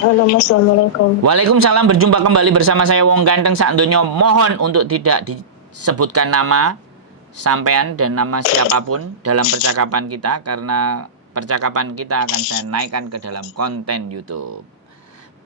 Halo Mas, Assalamualaikum. Waalaikumsalam, berjumpa kembali bersama saya Wong Ganteng sak donya. Mohon untuk tidak disebutkan nama sampean dan nama siapapun dalam percakapan kita karena percakapan kita akan saya naikkan ke dalam konten YouTube.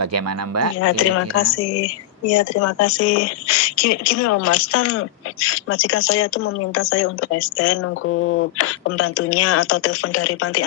Bagaimana Mbak? Ya, terima Kira-kira? kasih. Ya, terima kasih. Gini loh Mas, kan majikan saya tuh meminta saya untuk STN nunggu pembantunya atau telepon dari panti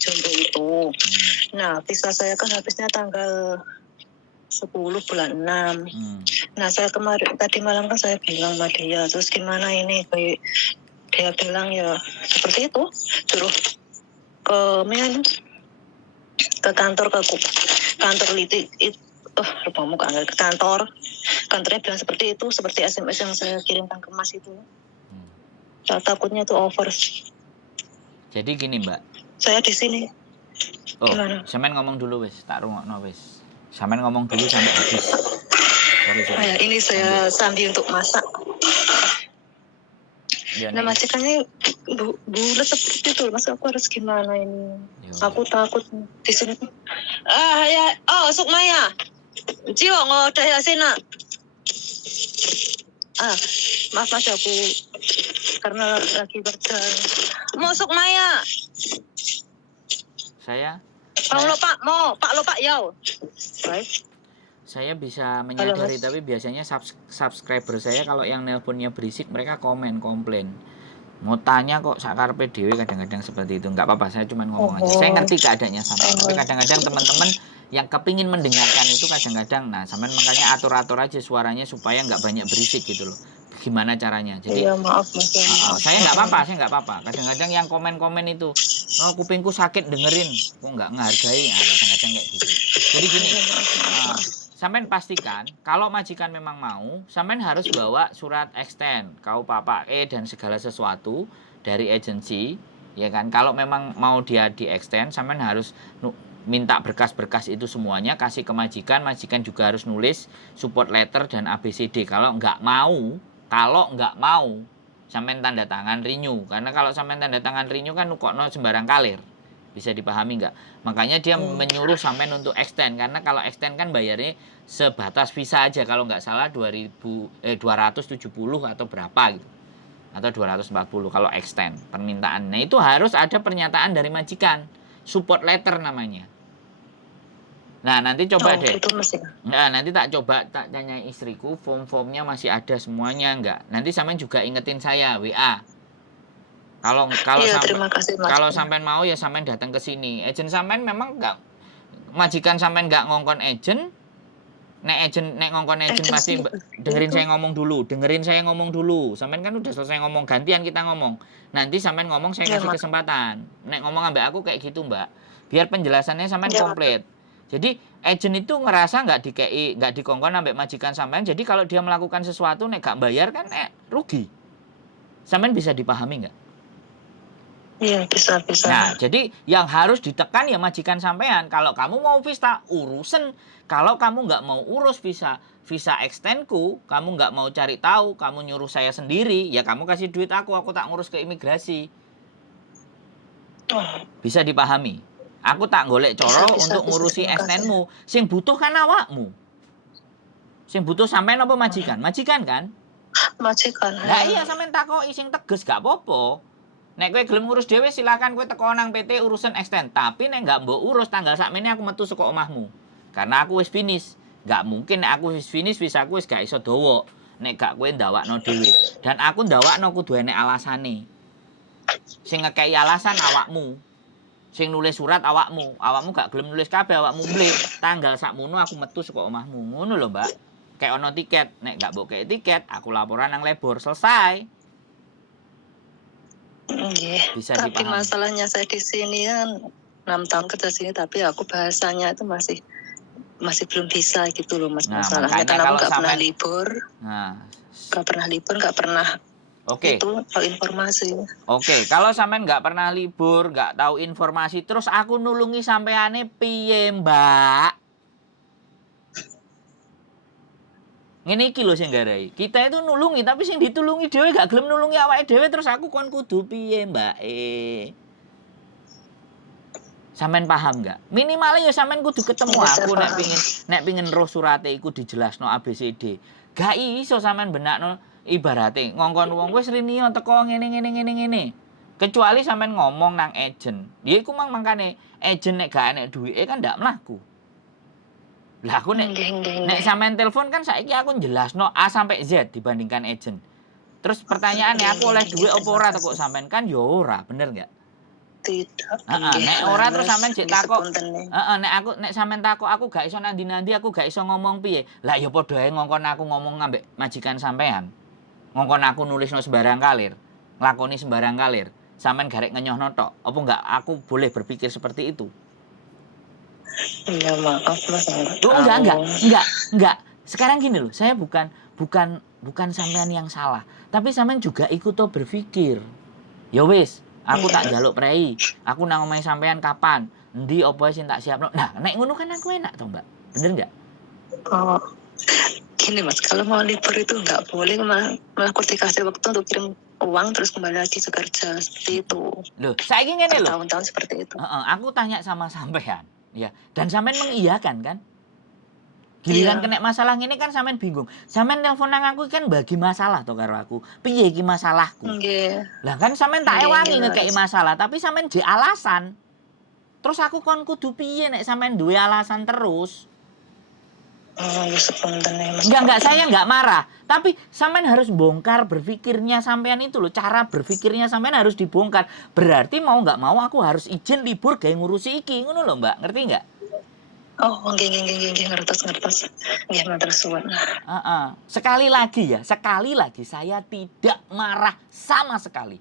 jompo itu. Nah, visa saya kan habisnya tanggal 10 bulan 6. Nah, saya tadi malam kan saya bilang sama dia, terus gimana ini? Kayak dia bilang ya seperti itu, suruh ke kantor kantor litik lupa muka ke kantornya bilang seperti itu, seperti SMS yang saya kirimkan ke Mas itu. Takutnya itu over. Jadi gini Mbak. Saya di sini. Gimana? Sampean ngomong dulu wis, tak rungokno wis. Sampean ngomong dulu sampai habis. Sorry. Ini saya sambil untuk masak. Nah, majikannya bulat seperti itu, Mas. Aku harus gimana ini? Aku takut di sini. Sukmaya. Jiwa ngodah ya sini. Maaf Mas, aku karena lagi kerja. Mau Sukmaya. Saya Pak Yau. Baik. Saya bisa menyadari, tapi biasanya subscriber saya kalau yang nelponnya berisik mereka komplain. Mau tanya kok sakarpe dewe kadang-kadang seperti itu. Nggak apa-apa, saya cuma ngomong aja. Saya ngerti keadaannya sampean, tapi kadang-kadang teman-teman yang kepingin mendengarkan itu kadang-kadang, nah sampean makanya atur-atur aja suaranya supaya nggak banyak berisik gitu loh. Gimana caranya? Jadi maaf Mas. saya nggak apa-apa. Kadang-kadang yang komen itu, oh kupingku sakit dengerin, kok nggak menghargai, kadang-kadang kayak gitu. Jadi gini, sampean pastikan kalau majikan memang mau, sampean harus bawa surat extend, kau papa dan segala sesuatu dari agensi, ya kan? Kalau memang mau dia di extend, sampean harus minta berkas-berkas itu semuanya kasih ke majikan. Majikan juga harus nulis support letter dan ABCD. Kalau nggak mau, sampean tanda tangan renew. Karena kalau sampean tanda tangan renew kan nukokno sembarang kalir. Bisa dipahami nggak? Makanya dia menyuruh sampean untuk extend, karena kalau extend kan bayarnya sebatas visa aja kalau nggak salah 270 atau berapa gitu, atau 240 kalau extend permintaan. Nah itu harus ada pernyataan dari majikan, support letter namanya. Nah nanti coba deh. Nah nanti tak tanya istriku, form-formnya masih ada semuanya nggak? Nanti sampean juga ingetin saya WA. Kalau sampean mau ya sampean datang ke sini. Agent sampean memang nggak, majikan sampean nggak ngongkon agent. Nek ngongkon agent pasti dengerin saya ngomong dulu. Sampean kan udah selesai ngomong, gantian kita ngomong. Nanti sampean ngomong saya kasih kesempatan. Nek ngomong ambek aku kayak gitu Mbak, biar penjelasannya sampean komplit. Jadi agent itu ngerasa nggak dikongkon ambek majikan sampean. Jadi kalau dia melakukan sesuatu nek gak bayar kan rugi. Sampean bisa dipahami nggak? Iya, bisa. Nah, jadi yang harus ditekan ya majikan sampean. Kalau kamu mau visa, urusan. Kalau kamu nggak mau urus visa extendku, kamu nggak mau cari tahu, kamu nyuruh saya sendiri, ya kamu kasih duit aku tak ngurus ke imigrasi. Bisa dipahami? Aku tak golek coro untuk ngurusi extendmu. Sing butuh kan awakmu. Sing butuh sampean apa majikan? Majikan kan? Majikan. Nah iya, sampean takoki sing tegas gak apa-apa. Nek kowe gelem ngurus dhewe silakan kowe teko nang PT urusan extend, tapi nek enggak mbok urus tanggal sakmene aku metu saka omahmu. Karena aku wis finish. Enggak mungkin nek aku wis finish visa aku wis gak iso dawa nek gak kowe ndawakno dhewe. Dan aku ndawakno kudu enek alasane. Sing ngekei alasan awakmu. Sing nulis surat awakmu. Awakmu gak gelem nulis kabeh, awakmu mblik. Tanggal sakmono aku metu saka omahmu. Ngono lho, Mbak. Kayak ono tiket, nek gak mbok kei tiket, aku laporan nang lebor, selesai. Bisa tapi dipahami. Masalahnya saya di sini kan 6 tahun kerja sini, tapi aku bahasanya itu masih belum bisa gitu loh Mas. Masalahnya kan aku nggak pernah libur. Nggak pernah. Itu tahu informasi. Kalau sampean nggak pernah libur, nggak tahu informasi, terus aku nulungi sampeane piye, Mbak? Ngene iki lho sing garai. Kita itu nulungi, tapi sing ditulungi dhewe gak gelem nulungi awake dhewe, terus aku kon kudu piye, Mbak? Sampean paham nggak? Minimalnya ya sampean kudu ketemu Iya, saya aku paham. nek pingin roh surate iku dijelasno ABCD. Gak iso sampean benakno ibarate ngongkon wong wis rinio teko ngene. Kecuali sampean ngomong nang agent. Ya iku mangkane agent nek gak enek duwike kan ndak mlaku. Lah aku nek Nggih. sampean telepon kan saiki aku jelasno A sampai Z dibandingkan agent. Terus pertanyaannya aku oleh duit apa Terima ora teko kasih. sampean kan ya ora, bener nggak? Tidak, Heeh, nggih nek ora terus leres, sampean jek nggih takok, sepuntene. heeh, nek sampean takok aku gak iso nandi-nandi, aku gak iso ngomong piye. Lah ya padha ae ngongkon aku ngomong ngambek majikan sampean. Ngongkon aku nulisno sembarang kalir, nglakoni sembarang kalir. Sampean garek ngenyohno tok. Apa enggak aku boleh berpikir seperti itu? Iya maaf Mas, nggak Oh, tahu. enggak. Sekarang gini loh, saya bukan sampean yang salah, tapi sampean juga ikut to berpikir. Ya wis, aku tak Iya. njaluk prei. Aku nang omahe sampean kapan? Endi apa sing tak siapno? Nah, nek ngono kan aku enak to, Mbak. Bener enggak? Oh, gini Mas, kalau mau libur itu nggak boleh malah aku dikasih waktu untuk kirim uang terus kembali lagi ke kerja seperti itu. Loh, saiki ngene loh. Bertahun-tahun seperti itu. Heeh, aku tanya sama sampean, ya. Dan sampean mengiyakan kan? Giliran Iya, kena masalah ngene kan sampean bingung. Sampean nelpon nang aku kan bagi masalah to karo aku. Piye iki masalahku? nggih, Lah kan sampean tak nggih ewangi ngekeki leres. masalah, tapi sampean je alasan. Terus aku kon kudu piye nek sampean duwe alasan terus? Oh, ya sepuntene Mas. Enggak, saya enggak marah. Tapi sampean harus bongkar berpikirnya sampean itu loh. Cara berpikirnya sampean harus dibongkar. Berarti mau enggak mau aku harus izin libur gawe ngurusi iki. Ngono loh, Mbak. Ngerti enggak? Oh, nggih, ngertos. Nggih, matur suwun. Sekali lagi saya tidak marah sama sekali.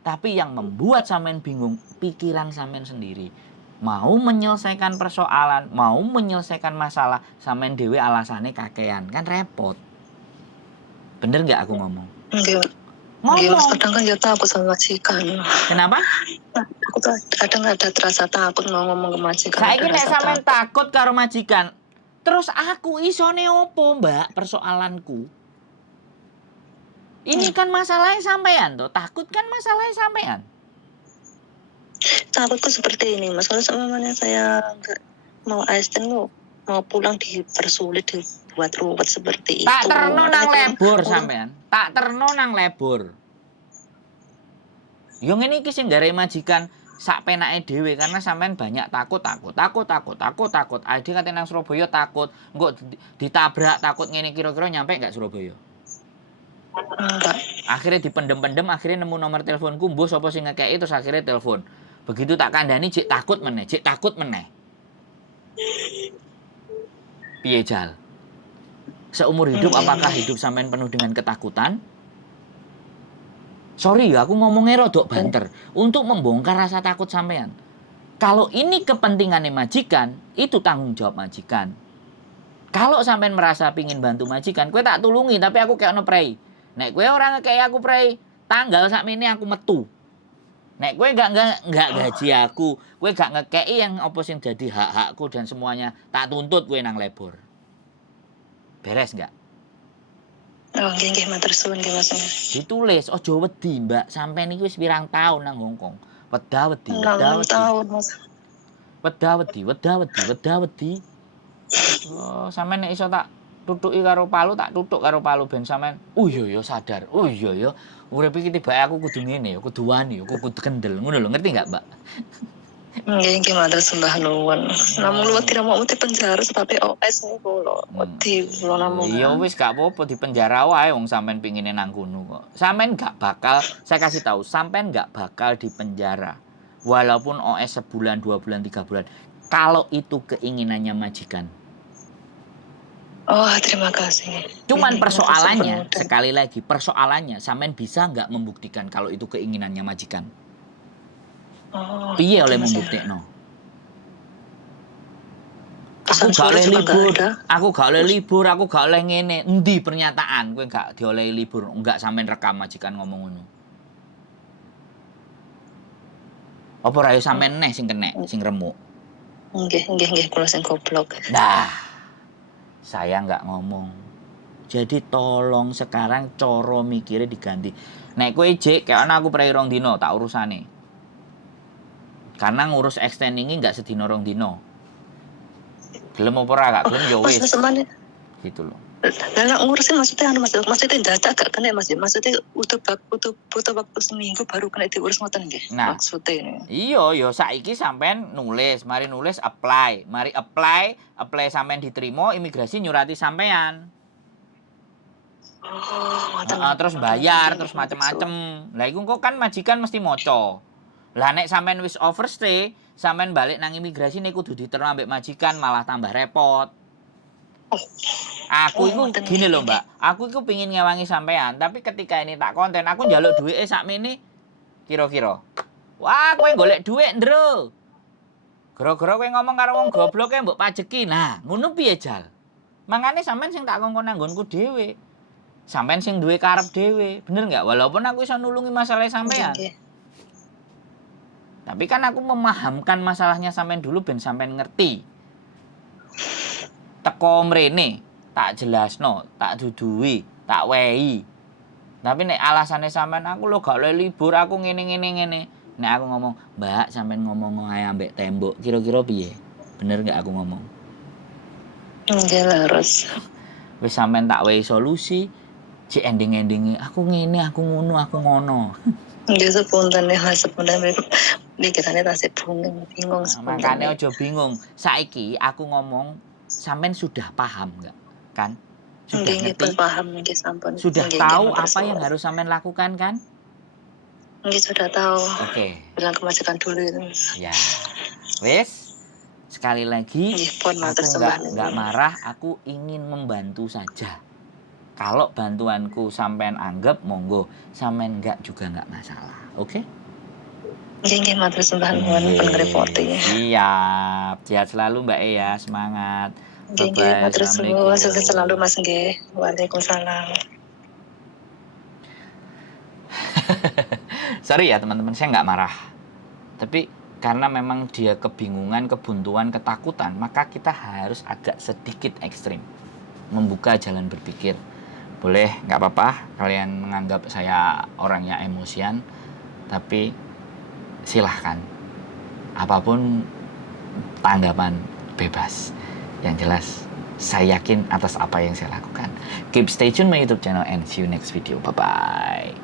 Tapi yang membuat sampean bingung, pikiran sampean sendiri. Mau menyelesaikan persoalan, mau menyelesaikan masalah, sampean dhewe alasannya kakean, kan repot. Bener nggak aku ngomong? Nggih. Nggih, Mas, Ngomong. kadang kan ya takut sama majikan. Kenapa? Aku tuh kadang ada terasa takut mau ngomong ke majikan, Saiki ada nek rasa sampean takut. takut karo majikan, terus aku isone opo, Mbak, persoalanku? Ini kan masalahnya sampean toh, takut kan masalahnya sampean. Takutku seperti ini, Mas. Kalau semuanya saya nggak mau ASN lo mau pulang dipersulit, dibuat ruwet seperti Tak itu. terno nang Makanya lebur sampean. Tak terno nang lebur. Yo ngene iki sing gare majikan sak penake dhewe karena sampean banyak takut. Ade kate nang Surabaya takut, engko ditabrak takut ngene kira-kira nyampe enggak Surabaya? enggak. Akhirnya dipendem-pendem, akhirnya nemu nomor teleponku, mbah sapa sing ngekeki terus akhirnya telepon. Begitu tak kandhani jek takut meneh. Piye Jal? Seumur hidup apakah hidup sampean penuh dengan ketakutan? Sorry ya, aku ngomongnya rodok banter. Untuk membongkar rasa takut sampean. Kalau ini kepentingannya majikan, itu tanggung jawab majikan. Kalau sampean merasa pingin bantu majikan, kue tak tulungi, tapi aku kayak prei. Nek kue orang kayak aku prei, tanggal sakmene aku metu. Nek kue gak gaji aku, kue gak ngekei yang apa sing jadi hak-hakku dan semuanya, tak tuntut kue nang lebur. Beres nggak? Oh, nggih, matur suwun nggih, Mas. Ditulis, ojo wedi, Mbak. Sampai niki wis pirang tahun nang Hongkong. Weda 6 wedi. tahun, Mas. Weda wedi. Oh, sampean nek iso tak tutuki karo palu, tak tutuk karo palu ben sampean. Oh iya ya sadar. Oh iya ya. Urip iki tibake aku kudu ngene ya, kudu wani ya, kudu kendel. Ngono lho, ngerti enggak, Mbak? Nggih, matur sembah nuwun. Namung luwih tidak mau di penjara sebab OS niku lho. Wedi kula namung. Ya wis gak apa-apa di penjara wae wong sampean pingine nang kono kok. Sampean gak bakal, saya kasih tahu, sampean gak bakal di penjara. Walaupun OS sebulan, 2 bulan, 3 bulan. Kalau itu keinginannya majikan. Oh, terima kasih. Cuman persoalannya, Sepenuhnya. sekali lagi, persoalannya sampean bisa nggak membuktikan kalau itu keinginannya majikan? Oh, Piye oleh Mas. membuktikno? Pesan Aku gak suara oleh juga nggak libur, ada. aku gak oleh ngene. Endi pernyataan kowe gak diolehi libur, enggak sampean rekam majikan ngomong ngono. Apa ra yo sampean neh sing kenek, sing remuk? Nggih, kula sing goblok. Nah, saya nggak ngomong. Jadi tolong sekarang coro mikirnya diganti. Nek kowe jek kayak ana aku prei rong dino tak urusane. Karena ngurus extending ini nggak sedino rong dino. Gelem apa ora gak gelem ya Mas wis. semane. Gitu loh. Lah ngurusin maksudnya maksudnya data gak kena Mas. Maksudnya butuh waktu seminggu baru kena diurus ngoten nggih. Nah. Maksudnya. Iya, saiki sampean nulis, mari nulis apply, mari apply sampean diterima, imigrasi nyurati sampean. Oh, ngoten. Terus bayar, terus macem-macem. Lah iku kok kan majikan mesti moco. Lah nek sampean wis overstay, sampean balik nang imigrasi nek kudu diterima ambek majikan malah tambah repot. Aku iku gini loh Mbak, aku iku pingin ngewangi sampean, tapi ketika ini tak konten, aku njaluk duwike sakmene kira-kira. Wah, kowe golek dhuwit, Ndro. Gara-gara kowe ngomong karo wong gobloke mbok pajeki. Nah, ngono piye, Jal? Mangane sampean sing tak kongkon nanggonku dhewe. Sampean sing duwe karep dhewe, bener nggak? Walaupun aku iso nulungi masalah sampean. Tapi kan aku memahamkan masalahnya sampean dulu ben sampean ngerti. Teko mrene, tak jelasno, tak duduhi, tak wehi. Tapi nek alasane sampean aku lho gak oleh libur, aku ngene. Nek aku ngomong, "Mbak, sampean ngomong ae ambek tembok." Kira-kira piye? Bener nggak aku ngomong? Nggih harus. Wis sampean tak wehi solusi, cek ending-endinge aku ngene, aku ngono, aku ngono. Nggih sepunten mikirane tasih bingung Nah, makanya ojo bingung. Saiki aku ngomong, sampean sudah paham nggak? Kan? Sudah ngerti? Paham nggih sampun. Sudah tahu apa yang harus sampean lakukan kan? Nggih sudah tahu. Oke. Bilang kemacetan dulu itu. Ya. Wes. Sekali lagi, aku nggak marah, aku ingin membantu saja. Kalau bantuanku sampean anggap, monggo. Sampean nggak juga nggak masalah. Oke? Nggih, matur sembah nuwun pun ngrepoti. Siap. Sehat selalu Mbak E ya, semangat. Nggih, matur suwun, sukses selalu Mas nggih. Waalaikumsalam. Sorry ya teman-teman, saya nggak marah. Tapi karena memang dia kebingungan, kebuntuan, ketakutan, maka kita harus agak sedikit ekstrim. Membuka jalan berpikir. Boleh, nggak apa-apa kalian menganggap saya orangnya emosian, tapi silahkan. Apapun tanggapan bebas. Yang jelas, saya yakin atas apa yang saya lakukan. Keep stay tune my YouTube channel and see you next video. Bye-bye.